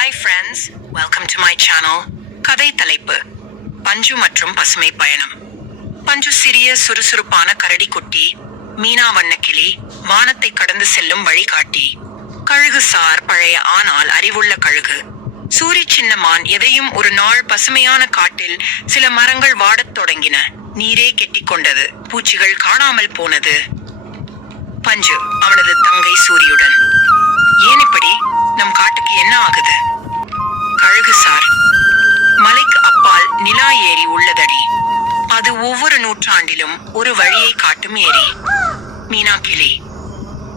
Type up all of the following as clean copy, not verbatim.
Hi friends, welcome to my channel. கதை தலைப்பு: பஞ்சு மற்றும் பசுமை பயணம். பஞ்சு சிறிய சுறுசுறுப்பான கரடி குட்டி, மீனா வண்ணக்கிளி, வானத்தை கடந்து செல்லும் வழிகாட்டி. கழுகு சார் பழைய ஆனால் அறிவுள்ள கழுகு. சூரி சின்னமான் எதையும். ஒரு நாள் பசுமையான காட்டில் சில மரங்கள் வாடத் தொடங்கின. நீரே கெட்டிக்கொண்டது. பூச்சிகள் காணாமல் போனது. பஞ்சு அவனது தங்கை சூரியுடன்: ஏன் இப்படி? நம் காட்டுக்கு என்ன ஆகுது? கழுகு சார்: மலைக்கு அப்பால் நிலா ஏரி உள்ளதடி. அது ஒவ்வொரு நூற்றாண்டிலும் ஒரு வழியை காட்டும் ஏரி. மீனா கிளி: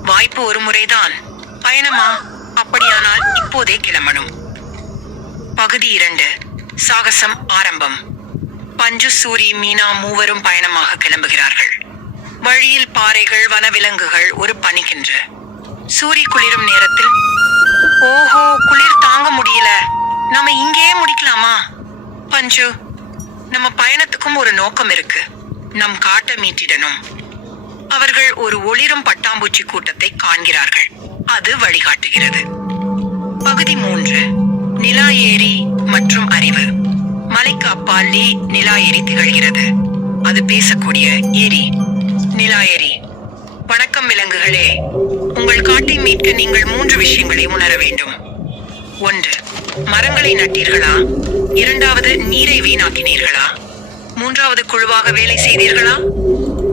வாய்ப்பு ஒரு முறைதான். பயணமா? அப்படியானால் இப்போதே கிளம்பணும். பகுதி 2. சாகசம் ஆரம்பம். பஞ்சு, சூரி, மீனா மூவரும் பயணமாக கிளம்புகிறார்கள். வழியில் பாறைகள், வனவிலங்குகள், ஒரு பனிக்கின்று. சூரி குளிரும் நேரத்தில்: ஓஹோ, குளிர் தாங்க முடியல, நாம இங்கேயே முடிக்கலாமா? பஞ்சு: நம்ம பயணத்துக்கும் ஒரு நோக்கம் இருக்கு, நம் காட்டை மீட்டிடணும். அவர்கள் ஒரு ஒளிரும் பட்டாம்பூச்சி கூட்டத்தை காண்கிறார்கள். அது வழிகாட்டுகிறது. பகுதி 3. நிலா ஏரி மற்றும் அறிவு. மலைக்கு அப்பால் நிலா ஏரி திகழ்கிறது. அது பேசக்கூடிய ஏரி. நிலா ஏரி: வணக்கம் விலங்குகளே, உங்கள் காட்டை மீட்க நீங்கள் 3 விஷயங்களை உணர வேண்டும். 1. மரங்களை நட்டீர்களா? 2. நீரை வீணாக்கினீர்களா? 3. குழுவாக வேலை செய்தீர்களா?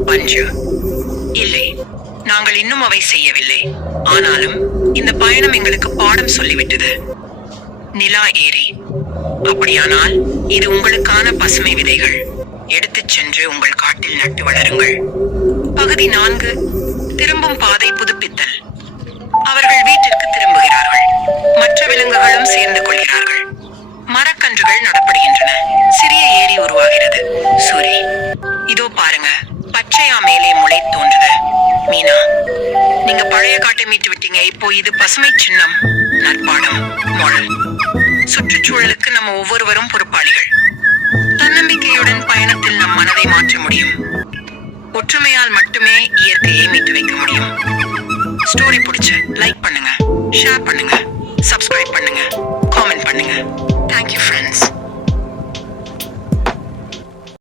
பஞ்சு: இல்லை, நாங்கள் இன்னும் அவை செய்யவில்லை. ஆனாலும் இந்த பயணம் எங்களுக்கு பாடம் சொல்லிவிட்டது. நிலா ஏரி: அப்படியானால் இது உங்களுக்கான பசுமை விதைகள். எடுத்துச் சென்று உங்கள் காட்டில் நட்டு வளருங்கள். பகுதி 4. திரும்பும் பாதை புதுப்பித்தல். அவர்கள் வீட்டிற்கு திரும்புகிறார்கள். மற்ற விலங்குகளும் சேர்ந்து கொள்கிறார்கள். மரக்கன்றுகள் நடப்படுகின்றன. சிறிய ஏரி உருவாகிறது. சூரி: இதோ பாருங்க, பச்சையா மேலே முளை தோன்றுது. மீனா: நீங்க பழைய காட்டை மீட்டு விட்டீங்க, இப்போ இது பசுமை சின்னம். நற்பாடம். மொழல்: சுற்றுச்சூழலுக்கு நம்ம ஒவ்வொருவரும் பொறுப்பாளிகள். தன்னம்பிக்கையுடன் பயணத்தில் நம் மனதை மாற்ற முடியும். ஒற்றுமையால் மட்டுமே இயற்கையை மீட்டு வைக்க முடியும். ஸ்டோரி பிடிச்சு லைக் பண்ணுங்க, ஷேர் பண்ணுங்க.